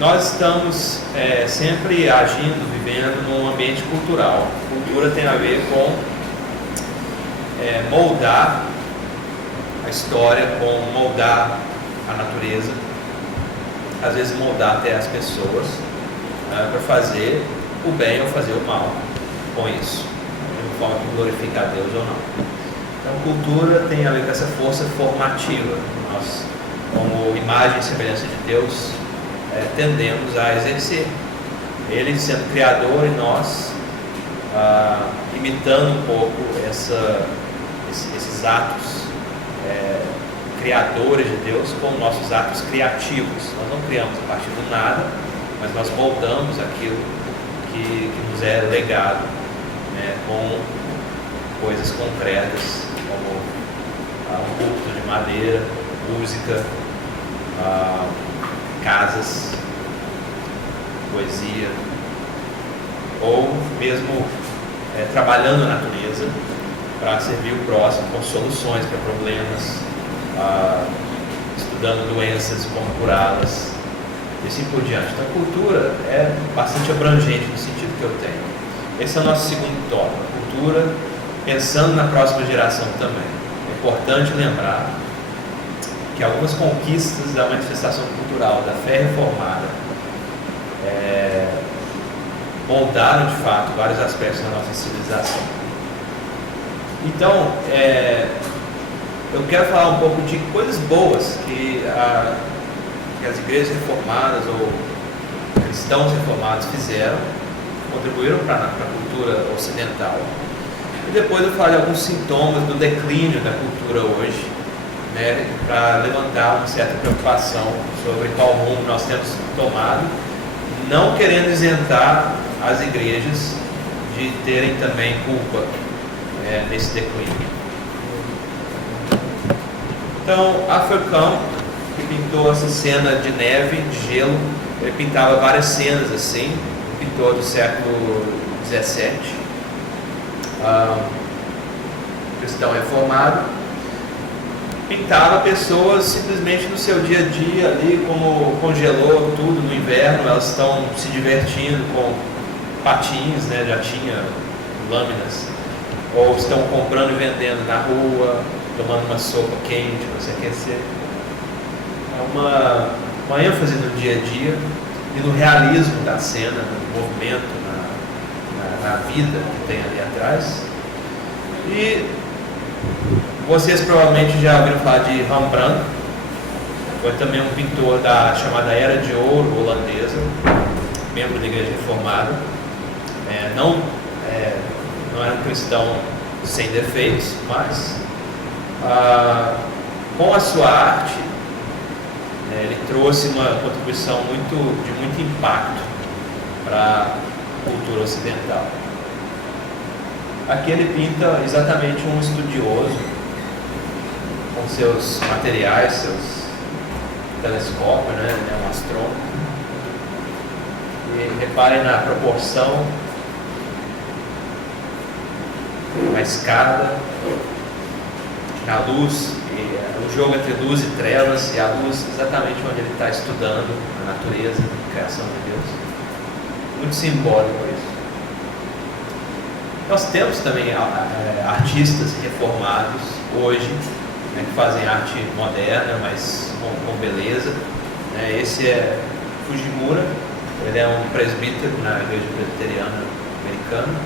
nós estamos sempre agindo, vivendo num ambiente cultural. Cultura tem a ver com moldar a história, com moldar a natureza, às vezes moldar até as pessoas para fazer o bem ou fazer o mal com isso, de uma forma que glorifica a Deus ou não. Então, cultura tem a ver com essa força formativa. Nós, como imagem e semelhança de Deus, tendemos a exercer. Ele sendo criador e nós imitando um pouco esses atos criadores de Deus com nossos atos criativos. Nós não criamos a partir do nada, mas nós moldamos aquilo que nos é legado, com coisas concretas, como um púlpito de madeira, música, casas, poesia, ou mesmo trabalhando a natureza para servir o próximo com soluções para problemas, estudando doenças, como curá-las, e assim por diante. Então, a cultura é bastante abrangente no sentido que eu tenho. Esse é o nosso segundo tópico, a cultura pensando na próxima geração também. É importante lembrar que algumas conquistas da manifestação cultural da fé reformada moldaram de fato vários aspectos da nossa civilização. Então, eu quero falar um pouco de coisas boas que as igrejas reformadas ou cristãos reformados fizeram, contribuíram para a cultura ocidental. E depois eu falo de alguns sintomas do declínio da cultura hoje, para levantar uma certa preocupação sobre qual rumo nós temos tomado, não querendo isentar as igrejas de terem também culpa nesse declínio. Então, Arthur Kahn, que pintou essa cena de neve, de gelo, ele pintava várias cenas assim, pintor do século XVII, cristão reformado, pintava pessoas simplesmente no seu dia a dia ali, como congelou tudo no inverno, elas estão se divertindo com patins, já tinha lâminas, ou estão comprando e vendendo na rua, tomando uma sopa quente para se aquecer. É uma ênfase no dia a dia e no realismo da cena, no movimento, na vida que tem ali atrás. E vocês provavelmente já ouviram falar de Rembrandt, foi também um pintor da chamada Era de Ouro holandesa, membro da Igreja Reformada. Não era um cristão sem defeitos, mas com a sua arte ele trouxe uma contribuição de muito impacto para a cultura ocidental. Aqui ele pinta exatamente um estudioso com seus materiais, seus telescópios, ele é um astrônomo. E reparem na proporção, na escada, na luz, o jogo entre luz e trevas, e a luz exatamente onde ele está estudando a natureza, a criação de Deus. Muito simbólico isso. Nós temos também artistas reformados hoje, que fazem arte moderna, mas com beleza. Esse é Fujimura, ele é um presbítero na Igreja Presbiteriana Americana,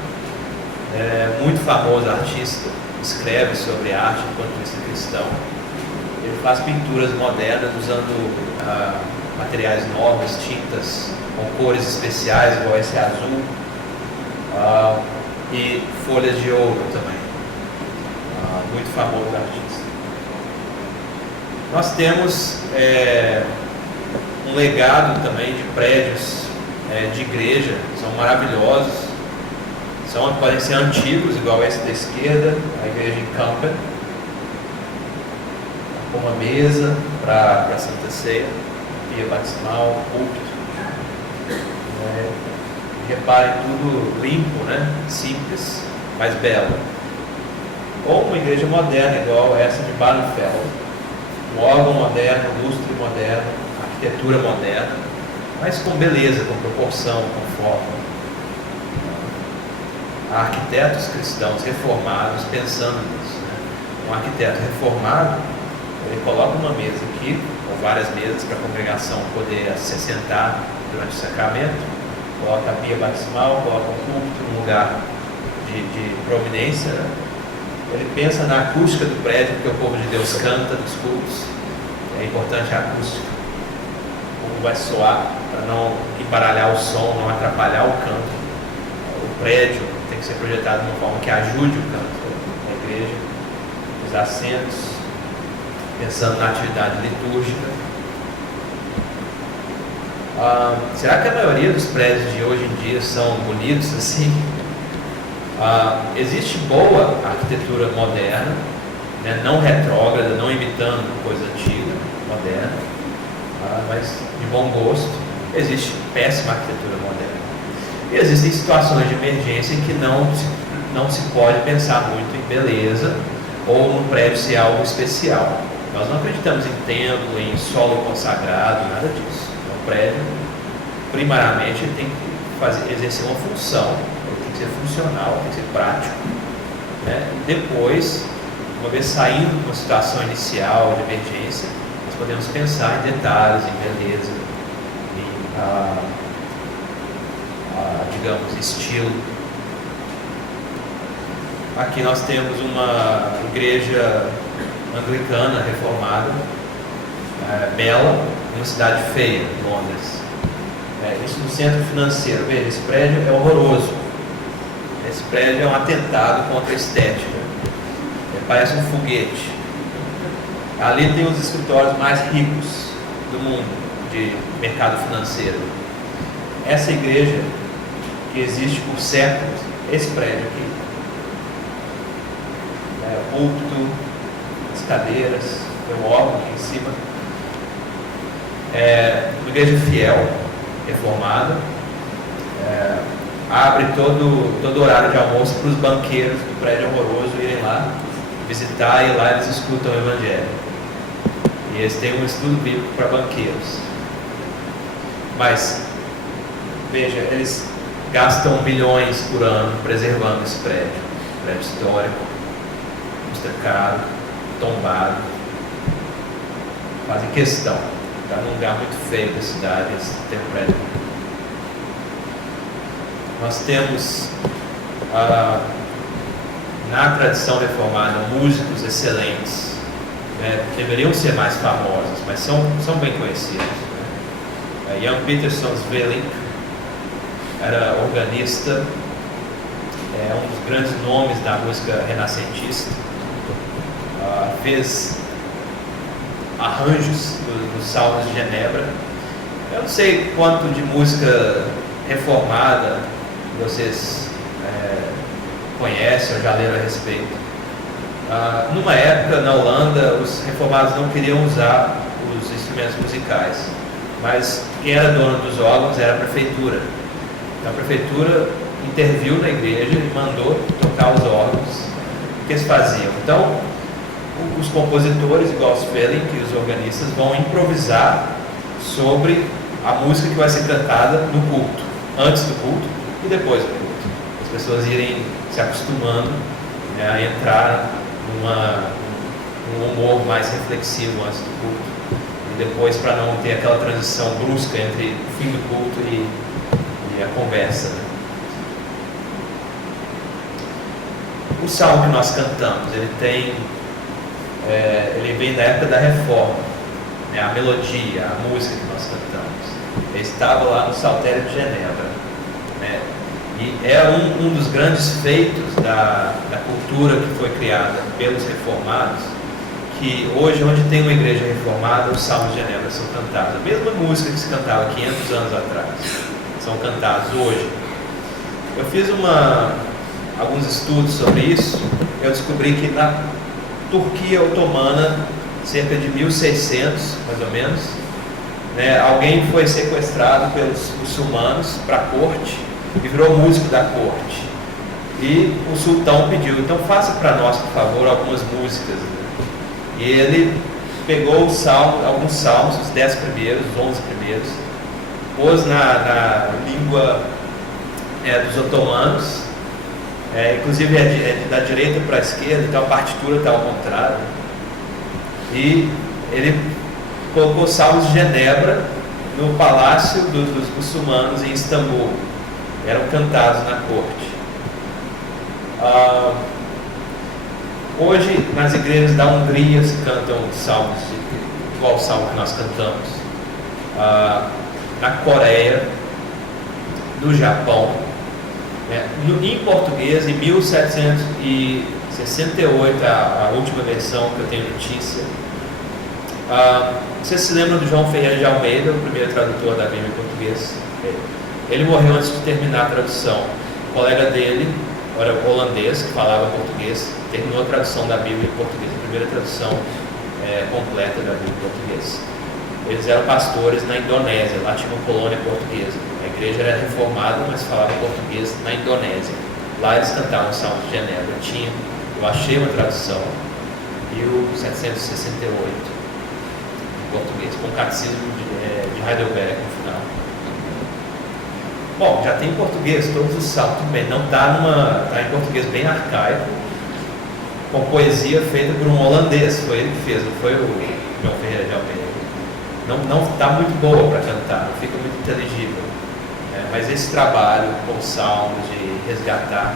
muito famoso artista, escreve sobre arte do ponto de vista cristão. Ele faz pinturas modernas usando materiais novos, tintas com cores especiais, igual esse azul, e folhas de ouro também. Muito famoso artista. Nós temos um legado também de prédios de igreja, são maravilhosos, podem ser antigos, igual esse da esquerda, a igreja em Kampen, com uma mesa para a Santa Ceia, pia batismal, púlpito. Reparem, tudo limpo, simples, mas belo. Ou uma igreja moderna, igual essa de Barnefeld, um órgão moderno, lustre moderno, arquitetura moderna, mas com beleza, com proporção, com forma. Há arquitetos cristãos reformados pensando nisso, né? Um arquiteto reformado, ele coloca uma mesa aqui, ou várias mesas para a congregação poder se sentar durante o sacramento, coloca a pia batismal, coloca o púlpito num lugar de prominência, né? Ele pensa na acústica do prédio, porque o povo de Deus canta nos cultos, é importante a acústica, como vai soar para não embaralhar o som, não atrapalhar o canto. O prédio tem que ser projetado de uma forma que ajude o canto da igreja, os assentos, pensando na atividade litúrgica. Será que a maioria dos prédios de hoje em dia são bonitos assim? Existe boa arquitetura moderna, né, não retrógrada, não imitando coisa antiga, moderna, mas de bom gosto. Existe péssima arquitetura moderna. E existem situações de emergência em que não se pode pensar muito em beleza ou num prédio ser algo especial. Nós não acreditamos em templo, em solo consagrado, nada disso. O prédio, primariamente, ele tem que exercer uma função, ele tem que ser funcional, tem que ser prático, né? E depois, uma vez saindo de uma situação inicial de emergência, nós podemos pensar em detalhes, em beleza, em digamos, estilo. Aqui nós temos uma igreja anglicana reformada, bela, uma cidade feia, Londres. Isso no centro financeiro. Veja, esse prédio é horroroso. Esse prédio é um atentado contra a estética. Parece um foguete. Ali tem os escritórios mais ricos do mundo de mercado financeiro. Essa igreja, que existe por séculos, esse prédio aqui, o púlpito, as cadeiras, tem um órgão aqui em cima, uma igreja fiel, reformada, abre todo horário de almoço para os banqueiros do prédio horroroso irem lá visitar, e lá eles escutam o Evangelho. E eles têm um estudo bíblico para banqueiros. Mas, veja, eles gastam milhões por ano preservando esse prédio histórico, custa caro, tombado, fazem questão, está num lugar muito feio da cidade, esse tem um prédio. Nós temos na tradição reformada músicos excelentes, né? Deveriam ser mais famosos, mas são bem conhecidos, né? Jan Pieterszoon Sweelinck era organista, um dos grandes nomes da música renascentista, fez arranjos dos Salmos de Genebra. Eu não sei quanto de música reformada vocês conhecem ou já leram a respeito. Numa época, na Holanda, os reformados não queriam usar os instrumentos musicais, mas quem era dono dos órgãos era a prefeitura. Então a prefeitura interviu na igreja e mandou tocar os órgãos. O que eles faziam? Então, os compositores, igual os Sweelinck e os organistas, vão improvisar sobre a música que vai ser cantada no culto, antes do culto e depois do culto. As pessoas irem se acostumando, né, a entrar num humor mais reflexivo antes do culto, e depois, para não ter aquela transição brusca entre o fim do culto e a conversa, né? O salmo que nós cantamos, ele vem da época da Reforma, né? A melodia, a música que nós cantamos, ele estava lá no Saltério de Genebra, né? E é um dos grandes feitos da cultura que foi criada pelos reformados, que hoje, onde tem uma igreja reformada, os salmos de Genebra são cantados. A mesma música que se cantava 500 anos atrás, são cantados hoje. Eu fiz alguns estudos sobre isso. Eu descobri que na Turquia otomana, cerca de 1600, mais ou menos, né, alguém foi sequestrado pelos muçulmanos para a corte e virou músico da corte. E o sultão pediu: então faça para nós, por favor, algumas músicas. E ele pegou alguns salmos, os 10 primeiros, os 11 primeiros, pôs na língua dos otomanos, inclusive da direita para a esquerda, então a partitura está ao contrário. E ele colocou salmos de Genebra no palácio dos muçulmanos em Istambul. Eram cantados na corte. Hoje, nas igrejas da Hungria se cantam salmos igual ao salmo que nós cantamos. Na Coreia, no Japão, em português, em 1768, a última versão que eu tenho notícia. Vocês se lembram do João Ferreira de Almeida, o primeiro tradutor da Bíblia em português? Ele morreu antes de terminar a tradução. O colega dele, era holandês, que falava português, terminou a tradução da Bíblia em português, a primeira tradução completa da Bíblia em português. Eles eram pastores na Indonésia, lá tinha uma colônia portuguesa. A igreja era reformada, mas falava português na Indonésia. Lá eles cantavam o Salmo de Genebra. Eu achei uma tradução, 1768, em português, com o catecismo de Heidelberg no final. Bom, já tem em português todos os salmos, tudo bem, não está em português bem arcaico, com poesia feita por um holandês, foi ele que fez, não foi o João Ferreira de Almeida. Não está muito boa para cantar, não fica muito inteligível. Mas esse trabalho com salmos, de resgatar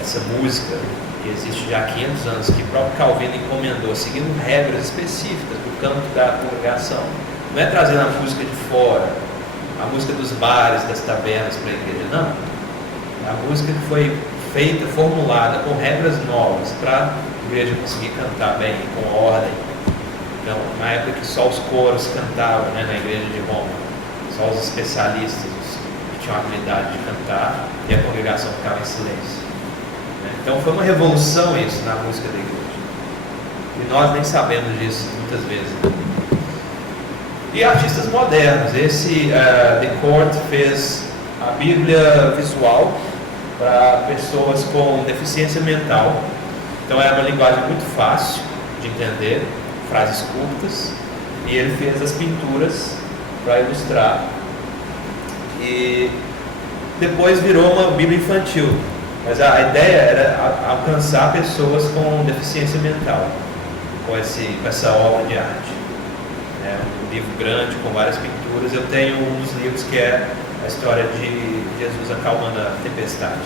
essa música que existe já há 500 anos, que o próprio Calvino encomendou, seguindo regras específicas do canto da congregação. Não é trazendo a música de fora, a música dos bares, das tabernas para a igreja, não. É a música que foi feita, formulada com regras novas para a igreja conseguir cantar bem, com ordem. Então, na época que só os coros cantavam, na igreja de Roma, só os especialistas, os que tinham a habilidade de cantar, e a congregação ficava em silêncio. Então foi uma revolução isso na música da igreja. E nós nem sabemos disso muitas vezes. E artistas modernos. Esse The Court fez a Bíblia visual para pessoas com deficiência mental. Então é uma linguagem muito fácil de entender, frases curtas, e ele fez as pinturas para ilustrar. E depois virou uma Bíblia infantil, mas a ideia era alcançar pessoas com deficiência mental com essa obra de arte. É um livro grande com várias pinturas. Eu tenho um dos livros que é a história de Jesus acalmando a tempestade.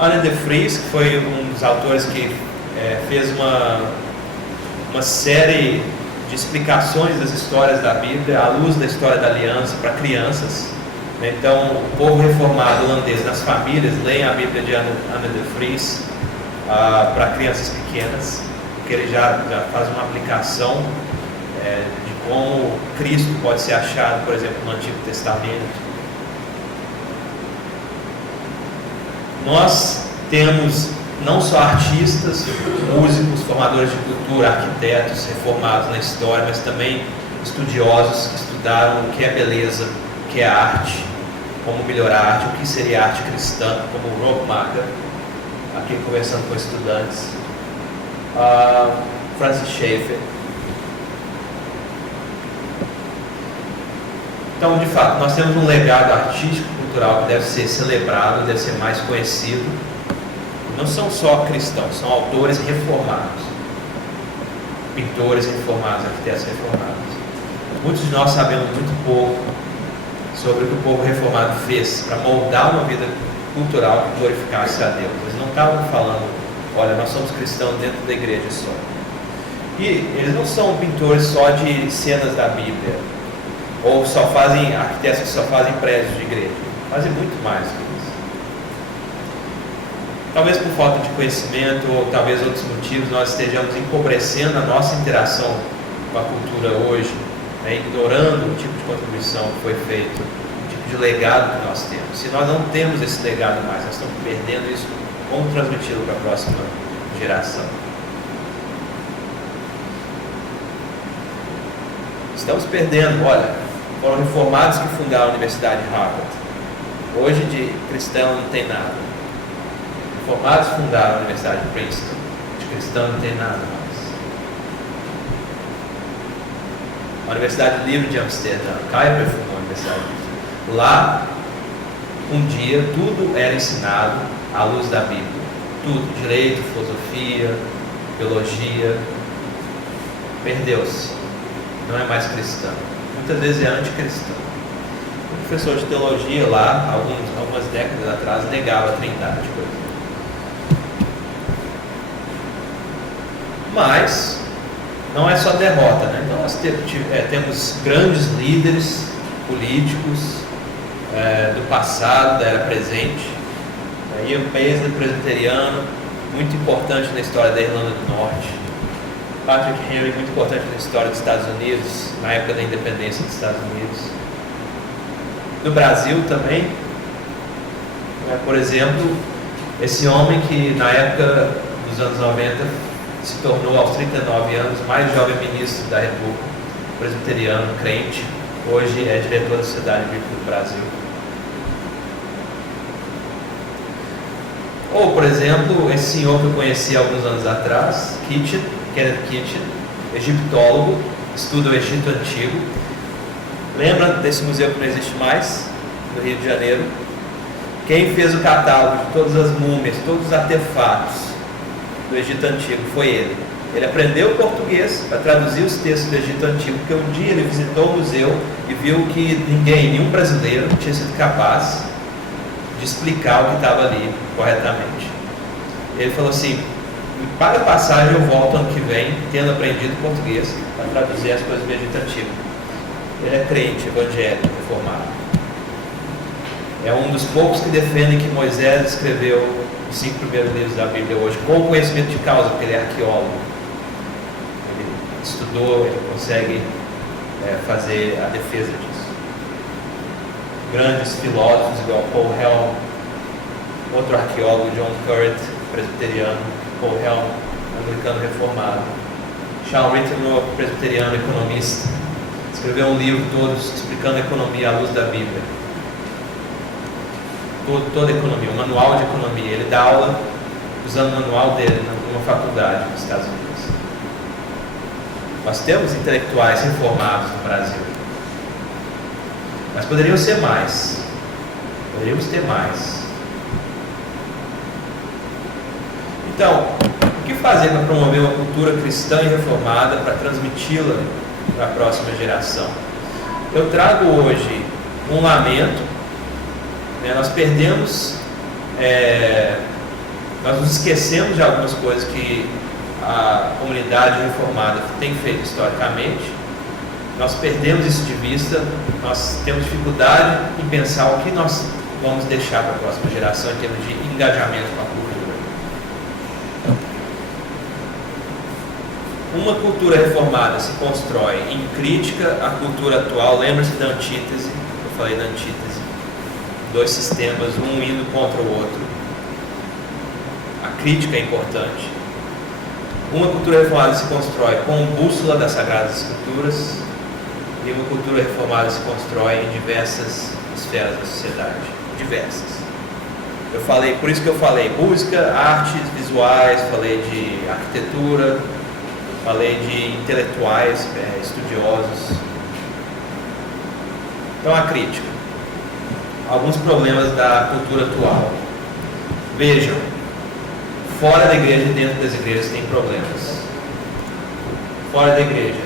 Anne de Vries, que foi um dos autores que fez uma série de explicações das histórias da Bíblia à luz da história da aliança para crianças. Então, o povo reformado holandês nas famílias leem a Bíblia de Anne de Vries para crianças pequenas, porque ele já faz uma aplicação de como Cristo pode ser achado, por exemplo, no Antigo Testamento. Nós temos não só artistas, músicos, formadores de cultura, arquitetos reformados na história, mas também estudiosos que estudaram o que é beleza, o que é arte, como melhorar a arte, o que seria arte cristã, como o Rob Maga, aqui conversando com estudantes, Francis Schaeffer. Então, de fato, nós temos um legado artístico, cultural que deve ser celebrado, deve ser mais conhecido. Não são só cristãos, são autores reformados, pintores reformados, arquitetos reformados. Muitos de nós sabemos muito pouco sobre o que o povo reformado fez para moldar uma vida cultural que glorificasse a Deus. Eles não estavam falando, olha, nós somos cristãos dentro da igreja só. E eles não são pintores só de cenas da Bíblia, ou só fazem arquitetos que só fazem prédios de igreja. Fazem muito mais que isso. Talvez por falta de conhecimento, ou talvez outros motivos, nós estejamos empobrecendo a nossa interação com a cultura hoje, ignorando o tipo de contribuição que foi feito, o tipo de legado que nós temos. Se nós não temos esse legado mais, nós estamos perdendo isso, como transmiti-lo para a próxima geração. Estamos perdendo, olha, foram reformados que fundaram a Universidade de Harvard. Hoje de cristão não tem nada. Reformados fundaram a Universidade de Princeton. De cristão não tem nada mais. a Universidade Livre de Amsterdã. Kuyper fundou a Universidade Livre. Lá, um dia, tudo era ensinado à luz da Bíblia. Tudo, direito, filosofia, biologia. Perdeu-se. Não é mais cristão. Muitas vezes é anticristão. Um professor de teologia lá, algumas décadas atrás, negava a Trindade. Mas não é só derrota, né? Então nós temos grandes líderes políticos do passado, da era presente. Ian Paisley, presbiteriano, muito importante na história da Irlanda do Norte. Patrick Henry, muito importante na história dos Estados Unidos, na época da independência dos Estados Unidos. No Brasil também, por exemplo, esse homem que na época dos anos 90 se tornou aos 39 anos o mais jovem ministro da República, presbiteriano, crente, hoje é diretor da Sociedade Bíblica do Brasil. Ou, por exemplo, esse senhor que eu conheci alguns anos atrás, Kenneth Kitchen, egiptólogo, estuda o Egito Antigo. Lembra desse museu que não existe mais, no Rio de Janeiro? Quem fez o catálogo de todas as múmias, todos os artefatos do Egito Antigo foi ele. Ele aprendeu português para traduzir os textos do Egito Antigo, porque um dia ele visitou o museu e viu que nenhum brasileiro tinha sido capaz de explicar o que estava ali corretamente. Ele falou assim: paga passagem, eu volto ano que vem, tendo aprendido português, para traduzir as coisas do Egito Antigo. Ele é crente, evangélico, reformado. É um dos poucos que defendem que Moisés escreveu os 5 primeiros livros da Bíblia hoje, com conhecimento de causa, porque ele é arqueólogo. Ele estudou, ele consegue fazer a defesa disso. Grandes filósofos, igual Paul Helm, outro arqueólogo, John Currit, presbiteriano, Paul Helm, anglicano reformado. Sean Rittenrow, presbiteriano, economista, escreveu um livro todo explicando a economia à luz da Bíblia. Toda a economia, um manual de economia. Ele dá aula usando o manual dele numa faculdade nos Estados Unidos. Nós temos intelectuais reformados no Brasil, mas poderiam ser mais. Poderíamos ter mais. Então, o que fazer para promover uma cultura cristã e reformada, para transmiti-la para a próxima geração? Eu trago hoje um lamento. Nós perdemos, nós nos esquecemos de algumas coisas que a comunidade reformada tem feito historicamente. Nós perdemos isso de vista, nós temos dificuldade em pensar o que nós vamos deixar para a próxima geração em termos de engajamento com a cultura. Uma cultura reformada se constrói em crítica à cultura atual. Lembra-se da antítese? Eu falei da antítese. 2 sistemas, um indo contra o outro. A crítica é importante. Uma cultura reformada se constrói com bússola das Sagradas Escrituras, e uma cultura reformada se constrói em diversas esferas da sociedade. Diversas. Por isso que eu falei música, artes visuais, falei de arquitetura, falei de intelectuais, estudiosos. Então, a crítica. Alguns problemas da cultura atual. Vejam, fora da igreja e dentro das igrejas tem problemas. Fora da igreja,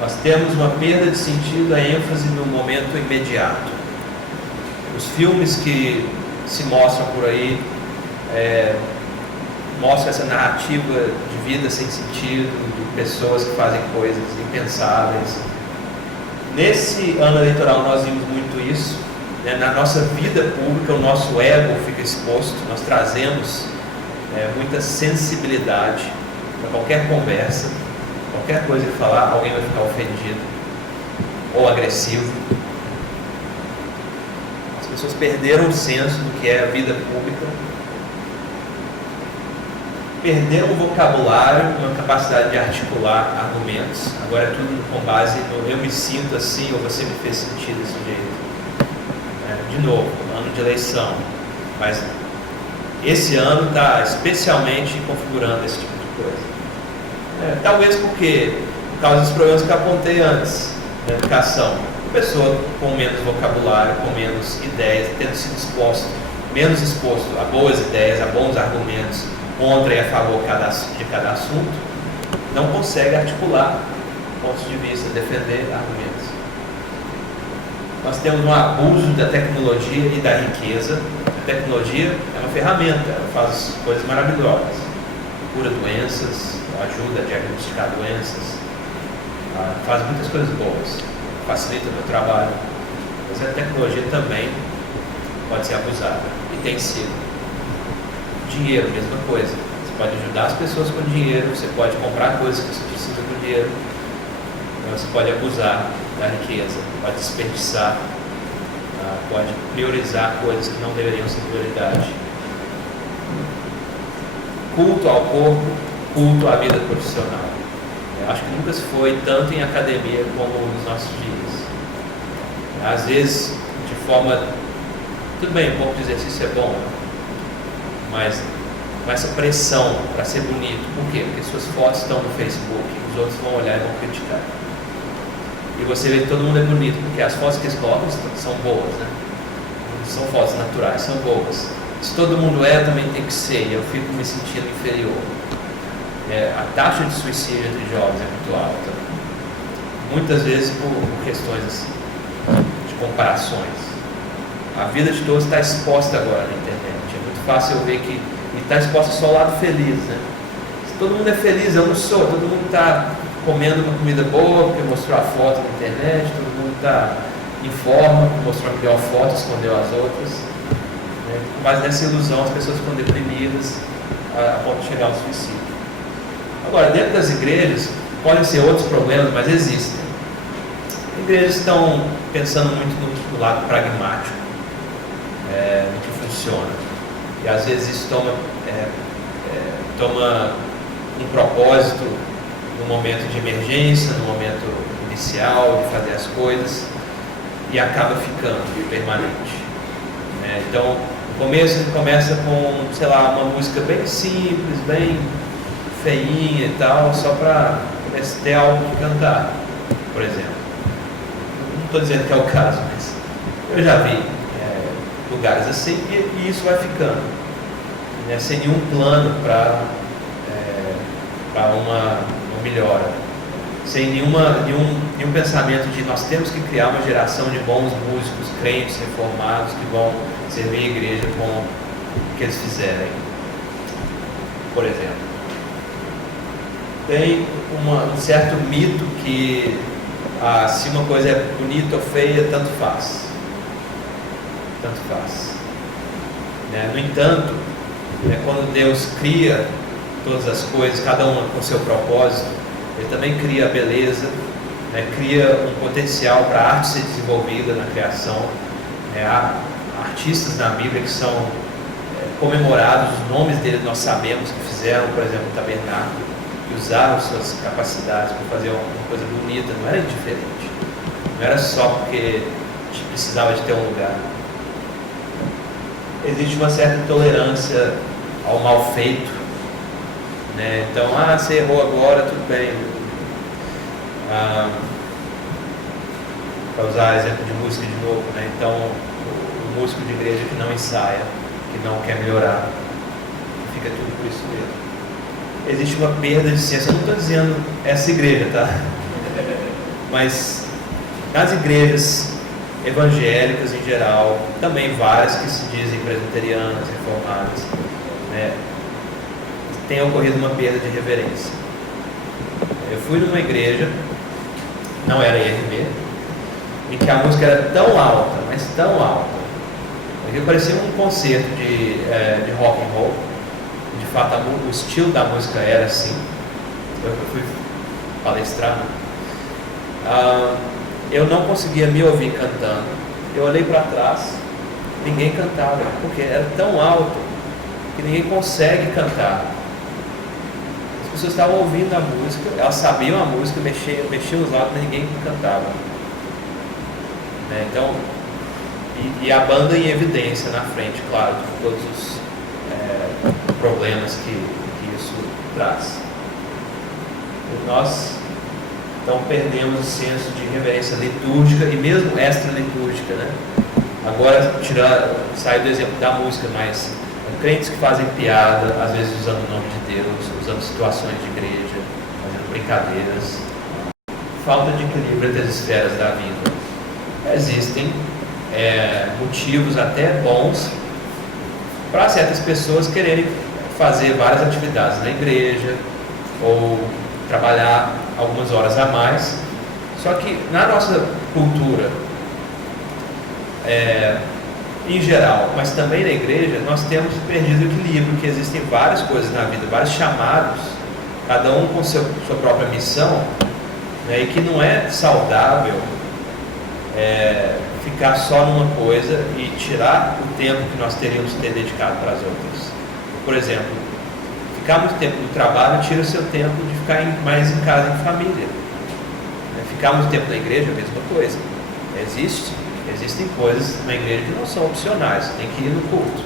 nós temos uma perda de sentido, a ênfase no momento imediato. Os filmes que se mostram por aí mostram essa narrativa de vida sem sentido, de pessoas que fazem coisas impensáveis. Nesse ano eleitoral nós vimos muito isso. Na nossa vida pública, o nosso ego fica exposto. Nós trazemos muita sensibilidade para qualquer conversa, qualquer coisa que falar, alguém vai ficar ofendido ou agressivo. As pessoas perderam o senso do que é a vida pública, perderam o vocabulário, uma capacidade de articular argumentos. Agora é tudo com base no eu me sinto assim ou você me fez sentir desse jeito. De novo, ano de eleição, mas esse ano está especialmente configurando esse tipo de coisa. Talvez porque por causa dos problemas que eu apontei antes na educação. A pessoa com menos vocabulário, com menos ideias, tendo sido menos exposto a boas ideias, a bons argumentos contra e a favor de cada assunto, não consegue articular pontos de vista, defender argumentos. Nós temos um abuso da tecnologia e da riqueza. A tecnologia é uma ferramenta, ela faz coisas maravilhosas, cura doenças, ajuda a diagnosticar doenças, faz muitas coisas boas, facilita o meu trabalho, mas a tecnologia também pode ser abusada, e tem sido. Dinheiro, mesma coisa. Você pode ajudar as pessoas com dinheiro, você pode comprar coisas que você precisa com dinheiro, mas você pode abusar da riqueza, pode desperdiçar, pode priorizar coisas que não deveriam ser prioridade. Culto ao corpo, culto à vida profissional. Eu acho que nunca se foi tanto em academia como nos nossos dias. Às vezes, de forma... Tudo bem, um pouco de exercício é bom, mas com essa pressão para ser bonito. Por quê? Porque suas fotos estão no Facebook, os outros vão olhar e vão criticar. E você vê que todo mundo é bonito, porque as fotos que eles colocam são boas, né? Não são fotos naturais, são boas. Se todo mundo é, também tem que ser, e eu fico me sentindo inferior. A taxa de suicídio entre jovens é muito alta. Muitas vezes por questões assim, de comparações. A vida de todos está exposta agora na internet. É muito fácil eu ver que está exposta só o lado feliz, né? Se todo mundo é feliz, eu não sou. Todo mundo está comendo uma comida boa, porque mostrou a foto na internet. Todo mundo está em forma, mostrou a melhor foto, escondeu as outras. Né? Mas nessa ilusão as pessoas ficam deprimidas a ponto de chegar ao suicídio. Agora, dentro das igrejas, podem ser outros problemas, mas existem. As igrejas estão pensando muito no lado pragmático, no que funciona. E às vezes isso toma um propósito no momento de emergência, no momento inicial de fazer as coisas, e acaba ficando permanente. Então, no começo ele começa com, sei lá, uma música bem simples, bem feinha e tal, só para ter algo que cantar, por exemplo. Não estou dizendo que é o caso, mas eu já vi lugares assim e isso vai ficando, né, sem nenhum plano para uma melhora, sem nenhum pensamento de nós temos que criar uma geração de bons músicos, crentes, reformados, que vão servir a igreja com o que eles fizerem. Por exemplo, tem um certo mito que se uma coisa é bonita ou feia, tanto faz. Tanto faz. No entanto, quando Deus cria todas as coisas, cada uma com seu propósito, Ele também cria a beleza, cria um potencial para a arte ser desenvolvida na criação. Há artistas na Bíblia que são comemorados, os nomes deles nós sabemos que fizeram, por exemplo, o tabernáculo, que usaram suas capacidades para fazer uma coisa bonita, não era indiferente, não era só porque precisava de ter um lugar. Existe uma certa intolerância ao mal feito, então, você errou agora, tudo bem. Para usar exemplo de música de novo, então o músico de igreja que não ensaia, que não quer melhorar, fica tudo por isso mesmo. Existe uma perda de ciência. Eu não estou dizendo essa igreja, tá? Mas nas igrejas evangélicas em geral, também várias que se dizem presbiterianas, reformadas, tem ocorrido uma perda de reverência. Eu fui numa igreja, não era IRB, em que a música era tão alta, mas tão alta, que parecia um concerto de rock and roll. De fato, o estilo da música era assim. Eu fui palestrar. Eu não conseguia me ouvir cantando. Eu olhei para trás, ninguém cantava, porque era tão alto que ninguém consegue cantar. As pessoas estavam ouvindo a música, elas sabiam a música, mexiam os lábios, mas ninguém cantava. Então, e a banda em evidência na frente, claro, com todos os problemas que isso traz. Então perdemos o senso de reverência litúrgica e mesmo extra-litúrgica, né? Agora, sai do exemplo da música, mas crentes que fazem piada, às vezes usando o nome de Deus, usando situações de igreja, fazendo brincadeiras. Falta de equilíbrio entre as esferas da vida. Existem motivos até bons para certas pessoas quererem fazer várias atividades na igreja ou trabalhar algumas horas a mais. Só que na nossa cultura, em geral, mas também na igreja, nós temos perdido o equilíbrio, que existem várias coisas na vida, vários chamados, cada um com sua própria missão, né, e que não é saudável ficar só numa coisa e tirar o tempo que nós teríamos que ter dedicado para as outras. Por exemplo, ficar muito tempo no trabalho tira o seu tempo de ficar mais em casa, em família. Ficar muito tempo na igreja é a mesma coisa. Existem coisas na igreja que não são opcionais, você tem que ir no culto.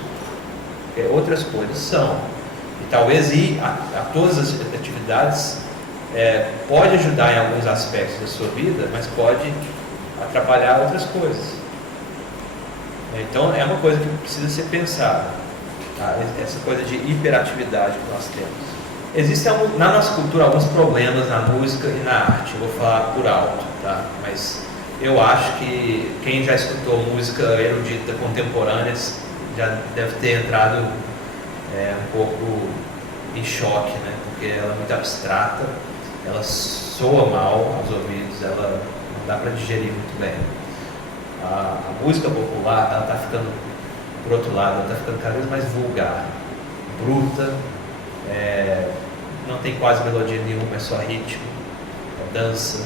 Outras coisas são. E talvez ir a todas as atividades pode ajudar em alguns aspectos da sua vida, mas pode atrapalhar outras coisas. Então é uma coisa que precisa ser pensada, tá? Essa coisa de hiperatividade que nós temos. Existem na nossa cultura alguns problemas na música e na arte, eu vou falar por alto, tá? Mas eu acho que quem já escutou música erudita contemporânea já deve ter entrado um pouco em choque, né? Porque ela é muito abstrata, ela soa mal aos ouvidos, ela não dá para digerir muito bem. A música popular, ela está ficando, por outro lado, ela está ficando cada vez mais vulgar, bruta, não tem quase melodia nenhuma, é só ritmo, dança,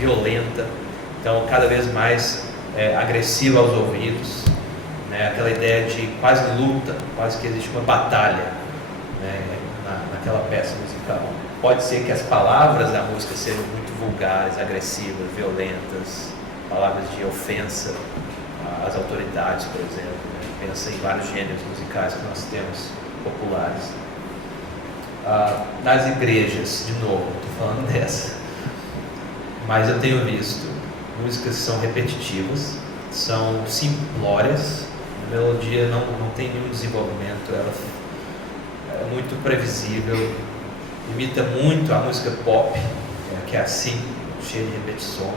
violenta, então cada vez mais agressiva aos ouvidos, né? Aquela ideia de quase luta, quase que existe uma batalha, né? naquela peça musical. Pode ser que as palavras da música sejam muito vulgares, agressivas, violentas, palavras de ofensa às autoridades, por exemplo, né? Pensa em vários gêneros musicais que nós temos populares. Nas igrejas, de novo, estou falando dessa, mas eu tenho visto músicas que são repetitivas, são simplórias, a melodia não tem nenhum desenvolvimento, ela é muito previsível, imita muito a música pop, que é assim, cheia de repetições,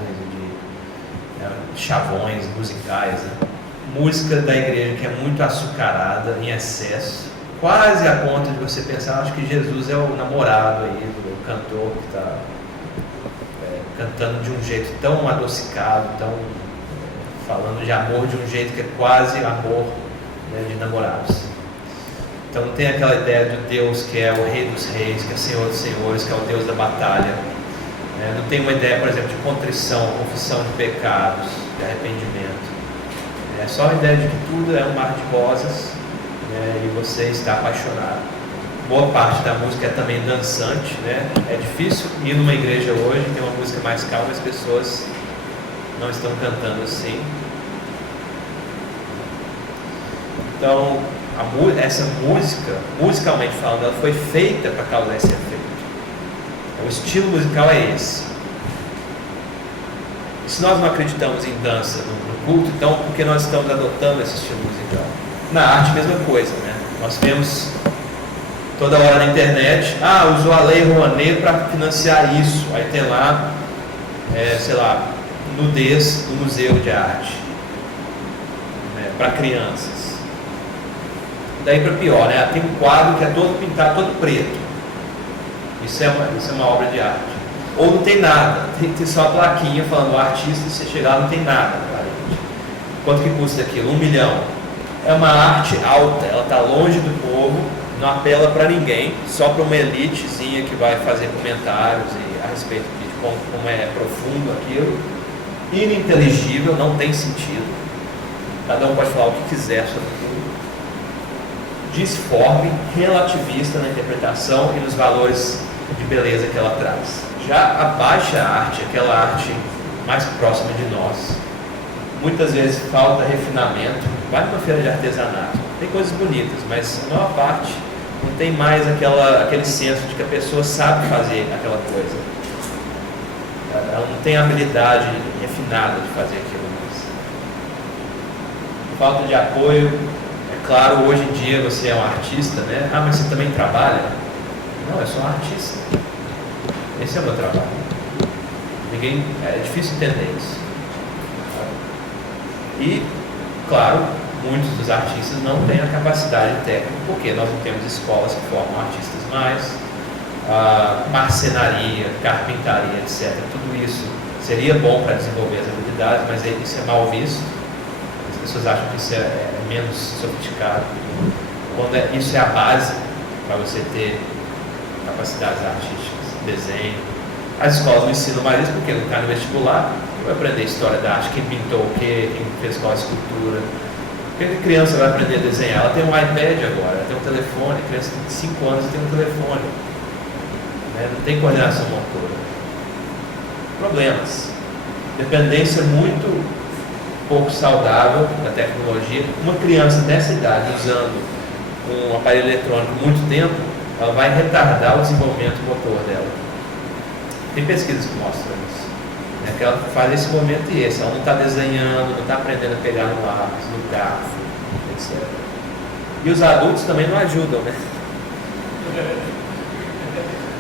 de chavões musicais, né? Música da igreja que é muito açucarada, em excesso, quase a ponto de você pensar, acho que Jesus é o namorado aí do cantor que está cantando de um jeito tão adocicado, falando de amor de um jeito que é quase amor, né, de namorados. Então não tem aquela ideia de Deus que é o Rei dos Reis, que é Senhor dos Senhores, que é o Deus da batalha. Não tem uma ideia, por exemplo, de contrição, confissão de pecados, de arrependimento. É só a ideia de que tudo é um mar de rosas, né, e você está apaixonado. Boa parte da música é também dançante, né? É difícil ir numa igreja hoje, tem uma música mais calma, as pessoas não estão cantando assim. Então, essa música, musicalmente falando, ela foi feita para causar esse efeito. O estilo musical é esse. E se nós não acreditamos em dança no culto, então por que nós estamos adotando esse estilo musical? Na arte, mesma coisa, né? Nós vemos toda hora na internet, usou a Lei Rouanet para financiar isso. Aí tem lá, nudez do Museu de Arte, né, para crianças. Daí para pior, né? Tem um quadro que é todo pintado, todo preto. Isso é uma obra de arte. Ou não tem nada, tem só a plaquinha falando, o artista, se chegar lá, não tem nada. Quanto que custa aquilo? 1 milhão. É uma arte alta, ela está longe do povo, não apela para ninguém, só para uma elitezinha que vai fazer comentários a respeito de como é profundo aquilo. Ininteligível, não tem sentido. Cada um pode falar o que quiser sobre tudo. Disforme, relativista na interpretação e nos valores de beleza que ela traz. Já a baixa arte, aquela arte mais próxima de nós, muitas vezes falta refinamento. Vai numa feira de artesanato, tem coisas bonitas, mas a maior parte não tem mais aquele senso de que a pessoa sabe fazer aquela coisa. ela não tem a habilidade refinada de fazer aquilo mais. Falta de apoio. É claro, hoje em dia você é um artista, né? Ah, mas você também trabalha? Não, eu sou um artista. Esse é o meu trabalho. É difícil entender isso. E, claro, muitos dos artistas não têm a capacidade técnica, porque nós não temos escolas que formam artistas mais, marcenaria, carpintaria, etc. Tudo isso seria bom para desenvolver as habilidades, mas isso é mal visto. As pessoas acham que isso é menos sofisticado, quando isso é a base para você ter capacidades artísticas, desenho. As escolas não ensinam mais isso porque não cai no vestibular. Vai aprender história da arte, quem pintou o quê, quem fez qual escultura. Por que a criança vai aprender a desenhar? Ela tem um iPad agora, ela tem um telefone, a criança tem 5 anos e tem um telefone. Não tem coordenação motora. Problemas. Dependência muito pouco saudável da tecnologia. Uma criança dessa idade usando um aparelho eletrônico muito tempo, ela vai retardar o desenvolvimento motor dela. Tem pesquisas que mostram isso. Que ela faz esse momento e esse. Ela não está desenhando, não está aprendendo a pegar no lápis, no garfo, etc. E os adultos também não ajudam, né?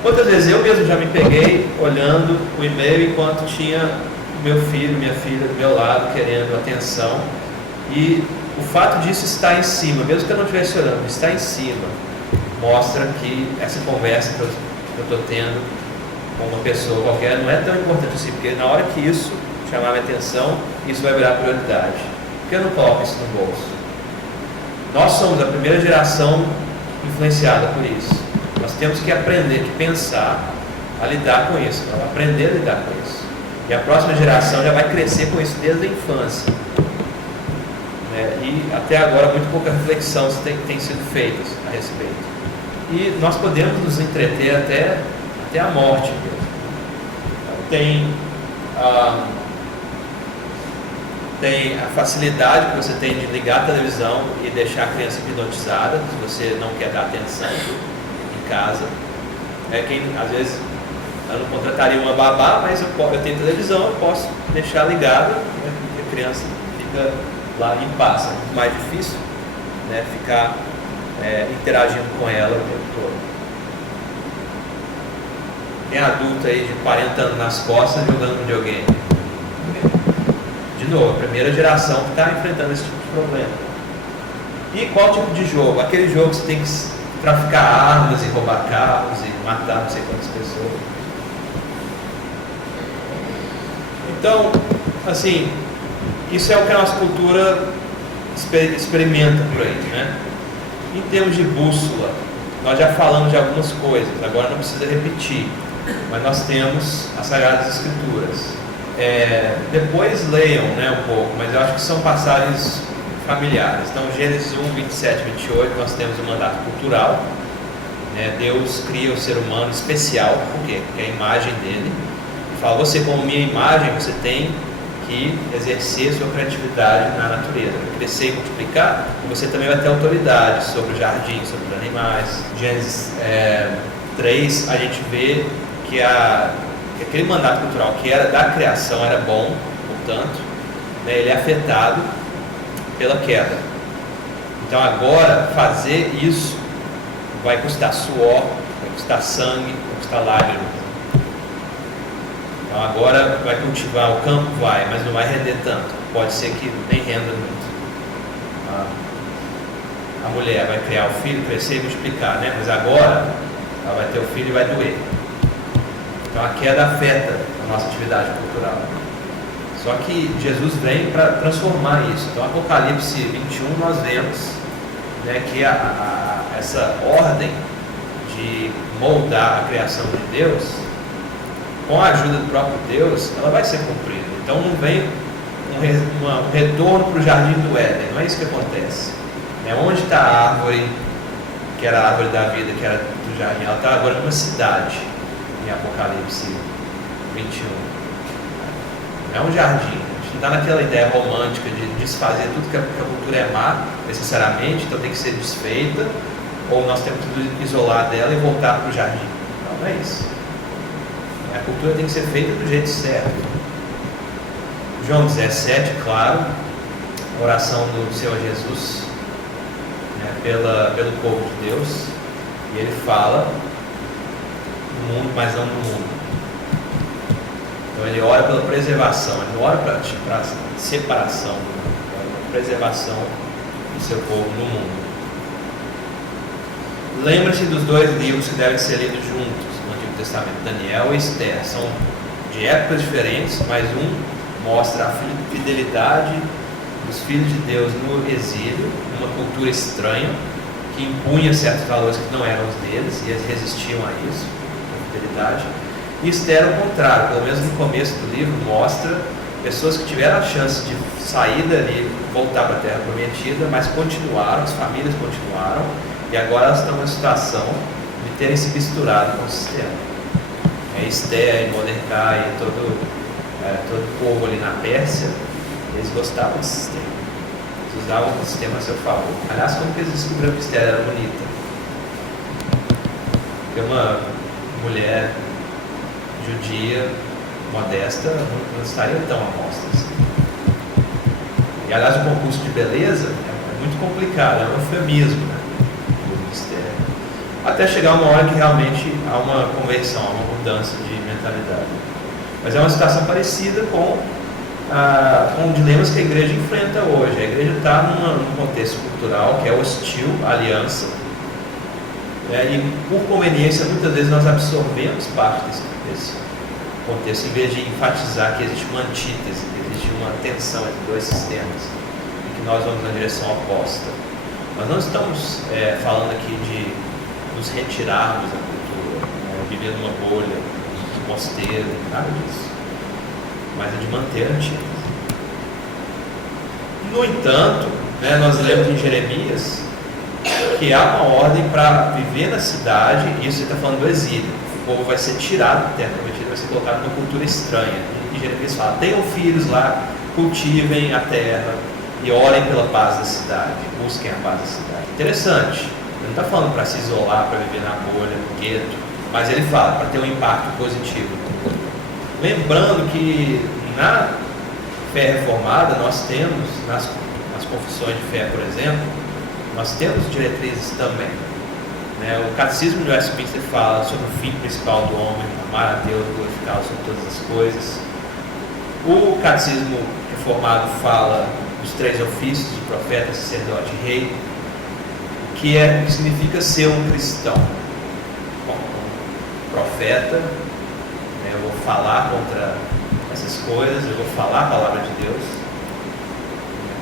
Outras vezes eu mesmo já me peguei olhando o e-mail enquanto tinha meu filho, minha filha do meu lado querendo atenção, e o fato disso estar em cima, mesmo que eu não estivesse olhando, estar em cima, mostra que essa conversa que eu estou tendo com uma pessoa qualquer não é tão importante assim, porque na hora que isso chamar minha atenção, isso vai virar prioridade. Por que eu não coloco isso no bolso? Nós somos a primeira geração influenciada por isso. Nós temos que aprender, que pensar a lidar com isso, aprender a lidar com isso. E a próxima geração já vai crescer com isso desde a infância. E até agora muito pouca reflexão tem sido feita a respeito. E nós podemos nos entreter até a morte mesmo. Tem a facilidade que você tem de ligar a televisão e deixar a criança hipnotizada, se você não quer dar atenção em casa. Às vezes eu não contrataria uma babá, mas eu tenho televisão, eu posso deixar ligado, e a criança fica lá em paz. É muito mais difícil, ficar interagindo com ela o tempo todo. Tem adulto aí de 40 anos nas costas jogando videogame. De novo, a primeira geração que está enfrentando esse tipo de problema. E qual tipo de jogo? Aquele jogo que você tem que traficar armas e roubar carros e matar não sei quantas pessoas. Então, assim, isso é o que a nossa cultura experimenta por aí, né? Em termos de bússola, nós já falamos de algumas coisas, agora não precisa repetir, mas nós temos as Sagradas Escrituras. Depois leiam um pouco, mas eu acho que são passagens familiares. Então, Gênesis 1, 27, 28, nós temos o mandato cultural. Deus cria o ser humano especial, por quê? Porque é a imagem dele. Fala, você como minha imagem, você tem que exercer sua criatividade na natureza, crescer e multiplicar, e você também vai ter autoridade sobre o jardim, sobre os animais. Gênesis 3, a gente vê que aquele mandato cultural que era da criação era bom, portanto, ele é afetado pela queda. Então agora fazer isso vai custar suor, vai custar sangue, vai custar lágrimas. Então agora vai cultivar o campo, mas não vai render tanto. Pode ser que nem renda muito. A mulher vai criar o filho, crescer e multiplicar, mas agora ela vai ter o filho e vai doer. Então a queda afeta a nossa atividade cultural. Só que Jesus vem para transformar isso. Então Apocalipse 21 nós vemos que essa ordem de moldar a criação de Deus, com a ajuda do próprio Deus, ela vai ser cumprida. Então não vem um retorno para o jardim do Éden, não é isso que acontece. Onde está a árvore, que era a árvore da vida, que era do jardim, ela está agora numa cidade, em Apocalipse 21. É um jardim. A gente não está naquela ideia romântica de desfazer tudo que a cultura é má, necessariamente, então tem que ser desfeita, ou nós temos que isolar dela e voltar para o jardim. Não é isso. A cultura tem que ser feita do jeito certo. João 17, claro, a oração do Senhor Jesus, né, pelo povo de Deus, e ele fala do mundo, mas não do mundo. Então ele ora pela preservação, ele não ora para separação, para preservação do seu povo no mundo. Lembre-se dos dois livros que devem ser lidos juntos no Antigo Testamento, Daniel e Esther. São de épocas diferentes, mas um mostra a fidelidade dos filhos de Deus no exílio, numa cultura estranha, que impunha certos valores que não eram os deles, e eles resistiam a isso, a fidelidade. E Esther, ao contrário, pelo menos no começo do livro, mostra pessoas que tiveram a chance de sair dali, voltar para a Terra Prometida, mas continuaram, as famílias continuaram, e agora elas estão numa situação de terem se misturado com o sistema. Esther, Mordecai, todo o povo ali na Pérsia, eles gostavam do sistema. Eles usavam o sistema a seu favor. Aliás, como que eles descobriram que Esther era bonita? Porque uma mulher judia, modesta, não estaria tão à mostra assim. E aliás, o concurso de beleza é muito complicado, é um eufemismo, né? Até chegar uma hora que realmente há uma conversão, há uma mudança de mentalidade. Mas é uma situação parecida com dilemas que a igreja enfrenta hoje. A igreja está num contexto cultural que é hostil à aliança, e por conveniência muitas vezes nós absorvemos parte desse contexto, em vez de enfatizar que existe uma antítese, que existe uma tensão entre dois sistemas, e que nós vamos na direção oposta. Nós não estamos falando aqui de nos retirarmos da cultura, viver numa bolha, num mosteiro, nada disso, mas é de manter a antítese. No entanto, nós lemos em Jeremias que há uma ordem para viver na cidade, e isso está falando do exílio. O povo vai ser tirado da terra prometida, vai ser colocado numa cultura estranha. E Jeremias fala: tenham filhos lá, cultivem a terra e orem pela paz da cidade, busquem a paz da cidade. Interessante. Ele não está falando para se isolar, para viver na bolha, no gueto, mas ele fala para ter um impacto positivo. Lembrando que na fé reformada nós temos, nas confissões de fé, por exemplo, nós temos diretrizes também. O Catecismo de Westminster fala sobre o fim principal do homem, amar a Deus, glorificá-lo sobre todas as coisas. O Catecismo reformado fala dos 3 ofícios de profeta, sacerdote e rei, que significa ser um cristão. Bom, um profeta, eu vou falar contra essas coisas, eu vou falar a palavra de Deus.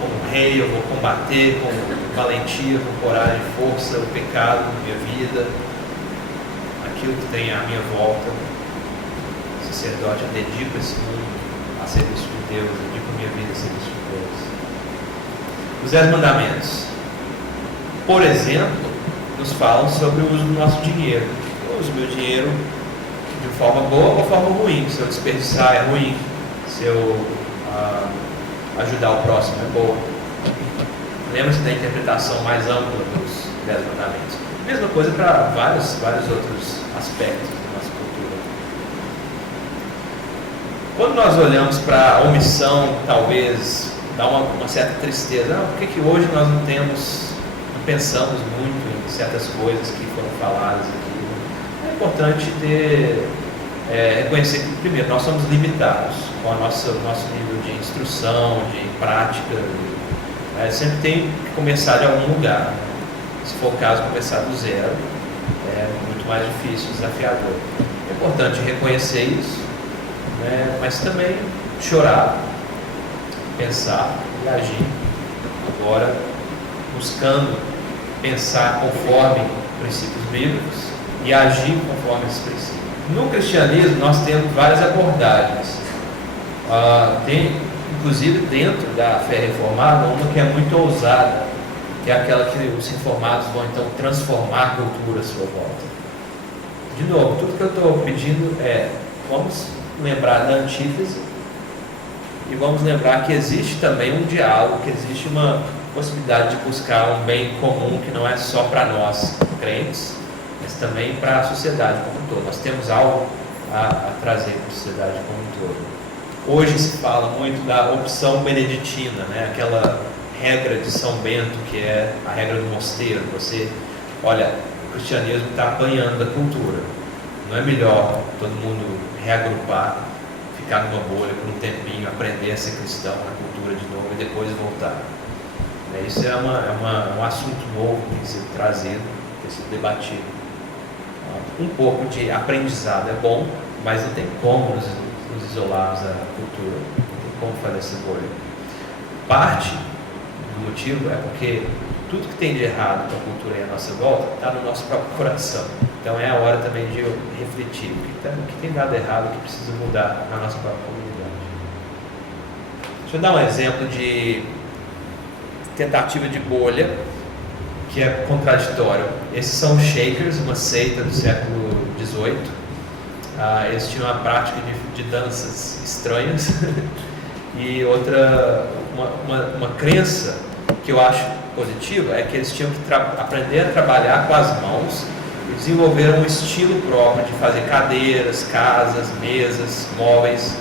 Como rei, eu vou combater com valentia, com coragem, força, o pecado na minha vida, aquilo que tem à minha volta. O sacerdote, eu dedico esse mundo a serviço de Deus, eu dedico a minha vida a serviço de Deus. Os 10 mandamentos, por exemplo, nos falam sobre o uso do nosso dinheiro. Eu uso meu dinheiro de forma boa ou de forma ruim. Se eu desperdiçar é ruim, se eu ajudar o próximo é boa. Lembra-se da interpretação mais ampla dos 10 mandamentos. Mesma coisa para vários outros aspectos da nossa cultura. Quando nós olhamos para a omissão, talvez dá uma certa tristeza. Por que hoje nós não pensamos muito em certas coisas que foram faladas aqui? É importante reconhecer que, primeiro, nós somos limitados com o nosso nível de instrução, de prática. Sempre tem que começar de algum lugar. Se for o caso, começar do zero é muito mais difícil, desafiador. É importante reconhecer isso, mas também chorar, pensar e agir. Agora, buscando pensar conforme princípios bíblicos e agir conforme esses princípios. No cristianismo nós temos várias abordagens. Tem, inclusive dentro da fé reformada, uma que é muito ousada, que é aquela que os reformados vão então transformar a cultura à sua volta. De novo, tudo que eu estou pedindo vamos lembrar da antítese e vamos lembrar que existe também um diálogo, que existe uma possibilidade de buscar um bem comum que não é só para nós crentes, mas também para a sociedade como um todo. Nós temos algo a trazer para a sociedade como um todo. Hoje se fala muito da opção beneditina, né? Aquela regra de São Bento, que é a regra do mosteiro. Você, olha, o cristianismo está apanhando da cultura. Não é melhor todo mundo reagrupar, ficar numa bolha por um tempinho, aprender a ser cristão na cultura de novo e depois voltar? Isso é um assunto novo que tem que ser trazido, tem que ser debatido. Um pouco de aprendizado é bom, mas não tem como nos isolarmos da cultura, não tem como fazer essa bolha. Parte do motivo é porque tudo que tem de errado com a cultura e a nossa volta está no nosso próprio coração. Então é a hora também de refletir o que tem dado errado, o que precisa mudar na nossa própria comunidade. Deixa eu dar um exemplo de tentativa de bolha que é contraditório. Esses são os Shakers, uma seita do século XVIII. Eles tinham uma prática de danças estranhas e uma crença que eu acho positiva é que eles tinham que aprender a trabalhar com as mãos e desenvolveram um estilo próprio de fazer cadeiras, casas, mesas, móveis,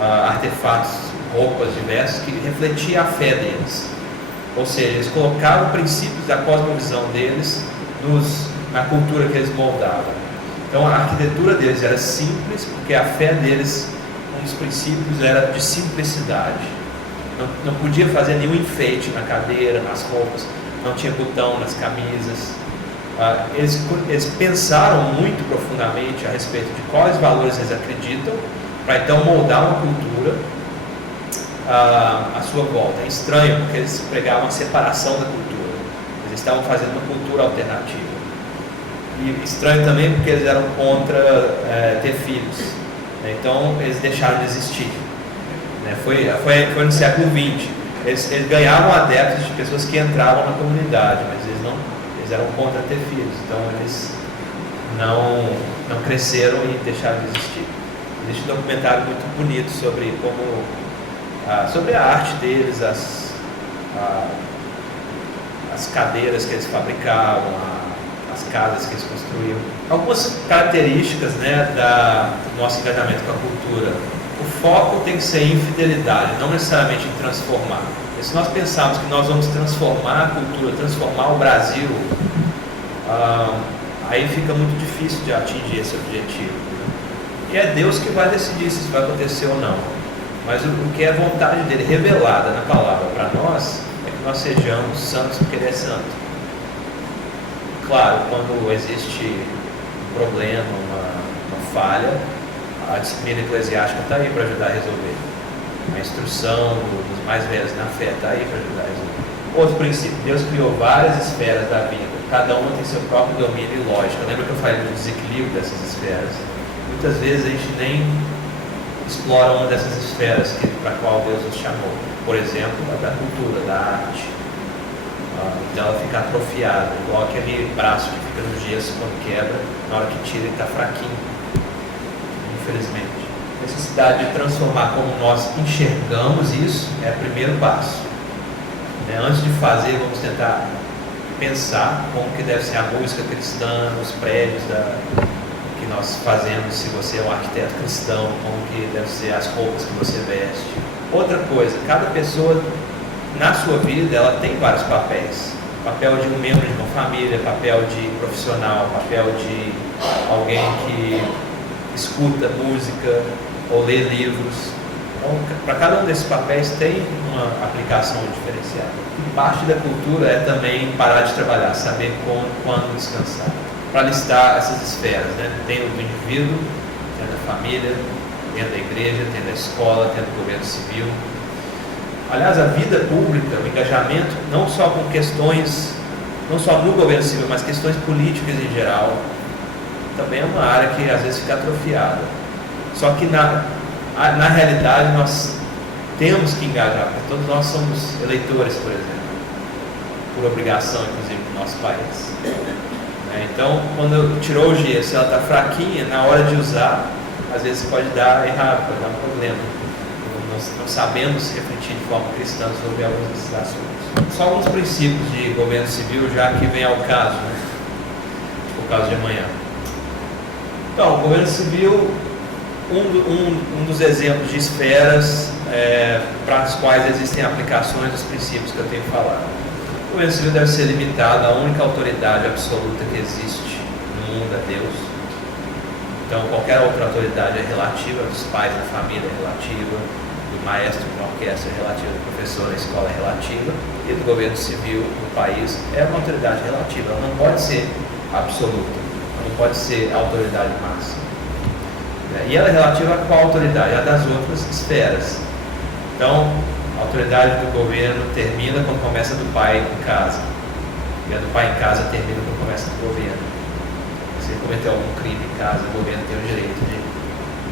artefatos, roupas diversas que refletia a fé deles. Ou seja, eles colocavam princípios da cosmovisão deles na cultura que eles moldavam. Então a arquitetura deles era simples, porque a fé deles, um dos princípios era de simplicidade. Não podia fazer nenhum enfeite na cadeira, nas roupas, não tinha botão nas camisas. Eles pensaram muito profundamente a respeito de quais valores eles acreditam, para então moldar uma cultura à sua volta. É estranho, porque eles pregavam a separação da cultura. Eles estavam fazendo uma cultura alternativa. E estranho também porque eles eram contra ter filhos. Então eles deixaram de existir. Foi no século XX. Eles ganhavam adeptos de pessoas que entravam na comunidade, mas eles eram contra ter filhos. Então eles não cresceram e deixaram de existir. Existe um documentário muito bonito sobre a arte deles, as cadeiras que eles fabricavam, as casas que eles construíam. Algumas características, do nosso engajamento com a cultura. O foco tem que ser em fidelidade, não necessariamente em transformar. E se nós pensarmos que nós vamos transformar a cultura, transformar o Brasil, aí fica muito difícil de atingir esse objetivo. E é Deus que vai decidir se isso vai acontecer ou não. Mas o que é vontade dele revelada na palavra para nós é que nós sejamos santos porque ele é santo. Claro, quando existe um problema, uma falha, a disciplina eclesiástica está aí para ajudar a resolver. A instrução dos mais velhos na fé está aí para ajudar a resolver. Outro princípio, Deus criou várias esferas da vida. Cada uma tem seu próprio domínio e lógica. Lembra que eu falei do desequilíbrio dessas esferas? Muitas vezes a gente nem explora uma dessas esferas para a qual Deus nos chamou. Por exemplo, a da cultura, da arte. Então ela fica atrofiada, igual aquele braço que fica no gesso quando quebra, na hora que tira ele está fraquinho. Infelizmente. A necessidade de transformar como nós enxergamos isso é o primeiro passo. Antes de fazer, vamos tentar pensar como que deve ser a música cristã, os prédios que nós fazemos, se você é um arquiteto cristão, como que deve ser as roupas que você veste. Outra coisa, cada pessoa na sua vida ela tem vários papéis. Papel de um membro de uma família, papel de profissional, papel de alguém que escuta música ou lê livros. Então, para cada um desses papéis tem uma aplicação diferenciada. E parte da cultura é também parar de trabalhar, saber quando descansar. Para listar essas esferas, tem o do indivíduo, tem da família, tem da igreja, tem da escola, tem do governo civil. Aliás, a vida pública, o engajamento, não só com questões, não só no governo civil, mas questões políticas em geral, também é uma área que às vezes fica atrofiada. Só que na realidade nós temos que engajar, porque todos nós somos eleitores, por exemplo, por obrigação, inclusive, do nosso país. Então, quando tirou o gesso, ela está fraquinha, na hora de usar, às vezes pode dar errado, pode dar um problema. Não sabemos refletir de forma cristã sobre alguns desses assuntos. Só alguns princípios de governo civil, já que vem ao caso, por causa de amanhã. Então, o governo civil Um dos exemplos de esferas para as quais existem aplicações dos princípios que eu tenho falado. O governo civil deve ser limitado, a única autoridade absoluta que existe no mundo é Deus. Então, qualquer outra autoridade é relativa, dos pais da família é relativa, do maestro na orquestra é relativa, do professor na escola é relativa, e do governo civil no país é uma autoridade relativa, ela não pode ser absoluta, ela não pode ser autoridade máxima. E ela é relativa a qual autoridade? A das outras esferas. Então, a autoridade do governo termina quando começa do pai em casa, e a do pai em casa termina quando começa do governo. Se ele cometeu algum crime em casa, o governo tem o direito de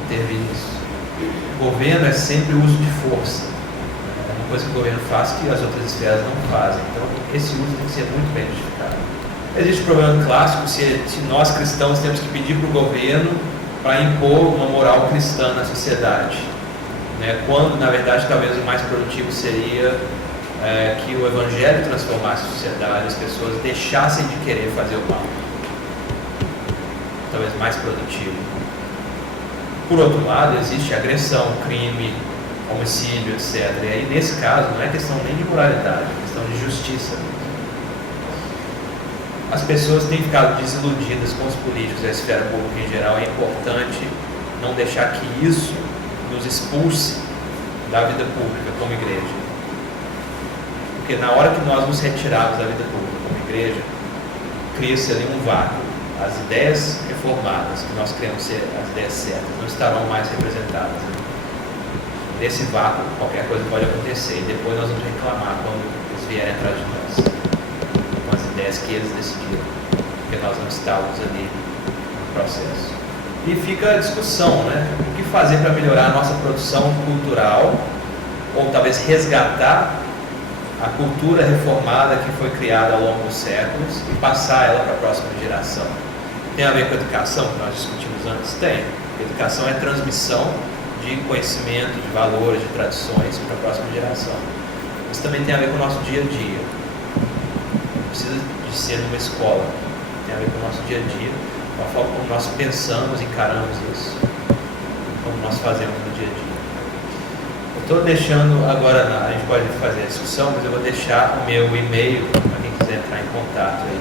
intervir nisso. O governo é sempre uso de força. É uma coisa que o governo faz que as outras esferas não fazem. Então, esse uso tem que ser muito bem justificado. Existe um problema clássico se nós cristãos temos que pedir para o governo para impor uma moral cristã na sociedade. Quando, na verdade, talvez o mais produtivo seria que o evangelho transformasse a sociedade, as pessoas deixassem de querer fazer o mal. Talvez mais produtivo. Por outro lado, existe agressão, crime, homicídio, etc. E aí, nesse caso, não é questão nem de moralidade, é questão de justiça. As pessoas têm ficado desiludidas com os políticos e a esfera pública em geral. É importante não deixar que isso nos expulse da vida pública como igreja. Porque na hora que nós nos retirarmos da vida pública como igreja, cria-se ali um vácuo. As ideias reformadas, que nós queremos ser as ideias certas, não estarão mais representadas. Nesse vácuo, qualquer coisa pode acontecer e depois nós vamos reclamar quando eles vierem atrás de nós, com as ideias que eles decidiram, porque nós não estávamos ali no processo. E fica a discussão, o que fazer para melhorar a nossa produção cultural, ou talvez resgatar a cultura reformada que foi criada ao longo dos séculos e passar ela para a próxima geração. Tem a ver com a educação, que nós discutimos antes? Tem. A educação é transmissão de conhecimento, de valores, de tradições para a próxima geração. Mas também tem a ver com o nosso dia a dia. Não precisa de ser numa escola. Tem a ver com o nosso dia a dia, com a forma como nós pensamos, encaramos isso, como nós fazemos no dia a dia. Eu estou deixando agora, a gente pode fazer a discussão, mas eu vou deixar o meu e-mail para quem quiser entrar em contato aí.